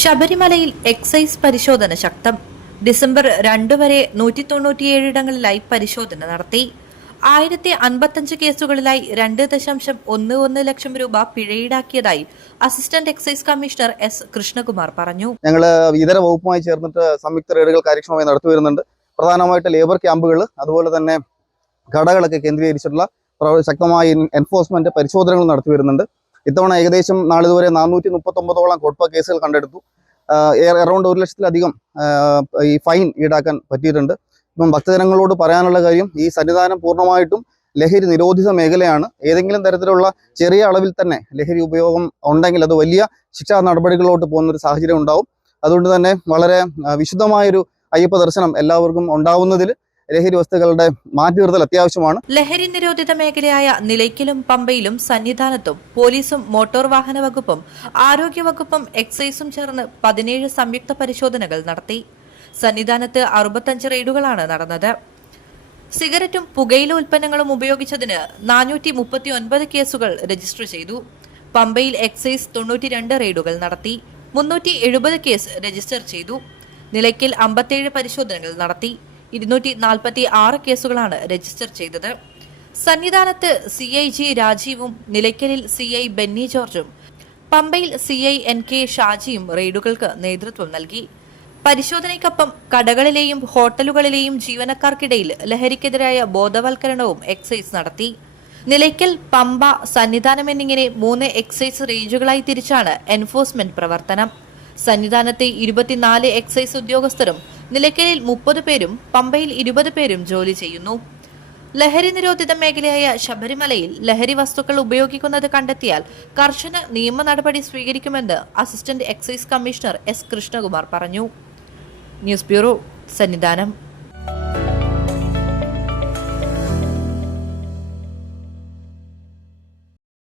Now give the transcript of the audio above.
ശബരിമലയിൽ എക്സൈസ് പരിശോധന ശക്തം. ഡിസംബർ 2 വരെ 197 ഇടങ്ങളിലായി പരിശോധന നടത്തി. 1055 കേസുകളിലായി 2.11 ലക്ഷം രൂപ പിഴയീടാക്കിയതായി assistant excise commissioner S Krishnakumar പറഞ്ഞു. ഞങ്ങൾ ഇതര വകുപ്പുമായി ചേർന്നിട്ട് സംയുക്ത റെയ്ഡുകൾ കാര്യക്ഷമമായി നടത്തിവരുന്നുണ്ട്. പ്രധാനമായിട്ട് ലേബർ ക്യാമ്പുകൾ, അതുപോലെ തന്നെ കടകളൊക്കെ കേന്ദ്രീകരിച്ചിട്ടുള്ള ശക്തമായ എൻഫോഴ്സ്മെന്റ് പരിശോധനകൾ നടത്തിവരുന്നുണ്ട്. ഇത്തവണ ഏകദേശം നാളിതുവരെ 439ഓളം കോട്ട്പ കേസുകൾ കണ്ടെടുത്തു. അറൗണ്ട് 1 ലക്ഷത്തിലധികം ഈ ഫൈൻ ഈടാക്കാൻ പറ്റിയിട്ടുണ്ട്. ഇപ്പം ഭക്തജനങ്ങളോട് പറയാനുള്ള കാര്യം, ഈ സന്നിധാനം പൂർണ്ണമായിട്ടും ലഹരി നിരോധിത മേഖലയാണ്. ഏതെങ്കിലും തരത്തിലുള്ള ചെറിയ അളവിൽ തന്നെ ലഹരി ഉപയോഗം ഉണ്ടെങ്കിൽ അത് വലിയ ശിക്ഷാ നടപടികളിലോട്ട് പോകുന്നൊരു സാഹചര്യം ഉണ്ടാവും. അതുകൊണ്ട് തന്നെ വളരെ വിശുദ്ധമായൊരു അയ്യപ്പ ദർശനം എല്ലാവർക്കും ഉണ്ടാവുന്നതിൽ ലഹരി വസ്തുക്കളുടെ മാറ്റി നിർത്തൽ അത്യാവശ്യമാണ്. ലഹരി നിരോധിത മേഖലയായ നിലയ്ക്കലും പമ്പയിലും സന്നിധാനത്തും പോലീസും മോട്ടോർ വാഹന വകുപ്പും ആരോഗ്യ വകുപ്പും എക്സൈസും ചേർന്ന് 17 സംയുക്ത പരിശോധനകൾ നടത്തി. സന്നിധാനത്ത് 65 റെയ്ഡുകളാണ് നടന്നത്. സിഗരറ്റും പുകയില ഉൽപ്പന്നങ്ങളും ഉപയോഗിച്ചതിന് 439 കേസുകൾ രജിസ്റ്റർ ചെയ്തു. പമ്പയിൽ എക്സൈസ് 92 റെയ്ഡുകൾ നടത്തി. 370 കേസ് രജിസ്റ്റർ ചെയ്തു. നിലയ്ക്കൽ 57 പരിശോധനകൾ നടത്തി. 246 കേസുകളാണ് രജിസ്റ്റർ ചെയ്തത്. സന്നിധാനത്ത് CIG രാജീവും നിലയ്ക്കലിൽ CI ബെന്നി ജോർജും പമ്പയിൽ CI NK ഷാജിയും റെയ്ഡുകൾക്ക് നേതൃത്വം നൽകി. പരിശോധനയ്ക്കൊപ്പം കടകളിലെയും ഹോട്ടലുകളിലെയും ജീവനക്കാർക്കിടയിൽ ലഹരിക്കെതിരായ ബോധവൽക്കരണവും എക്സൈസ് നടത്തി. നിലയ്ക്കൽ, പമ്പ, സന്നിധാനം എന്നിങ്ങനെ 3 എക്സൈസ് റേഞ്ചുകളായി തിരിച്ചാണ് എൻഫോഴ്സ്മെന്റ് പ്രവർത്തനം. സന്നിധാനത്തെ 24 എക്സൈസ് ഉദ്യോഗസ്ഥരും നിലയ്ക്കലിൽ 30 പേരും പമ്പയിൽ 20 പേരും ജോലി ചെയ്യുന്നു. ലഹരി നിരോധിത മേഖലയായ ശബരിമലയിൽ ലഹരി വസ്തുക്കൾ ഉപയോഗിക്കുന്നത് കണ്ടെത്തിയാൽ കർശന നിയമ നടപടി സ്വീകരിക്കുമെന്ന് assistant excise commissioner S Krishnakumar പറഞ്ഞു. News bureau, Sannidhanam.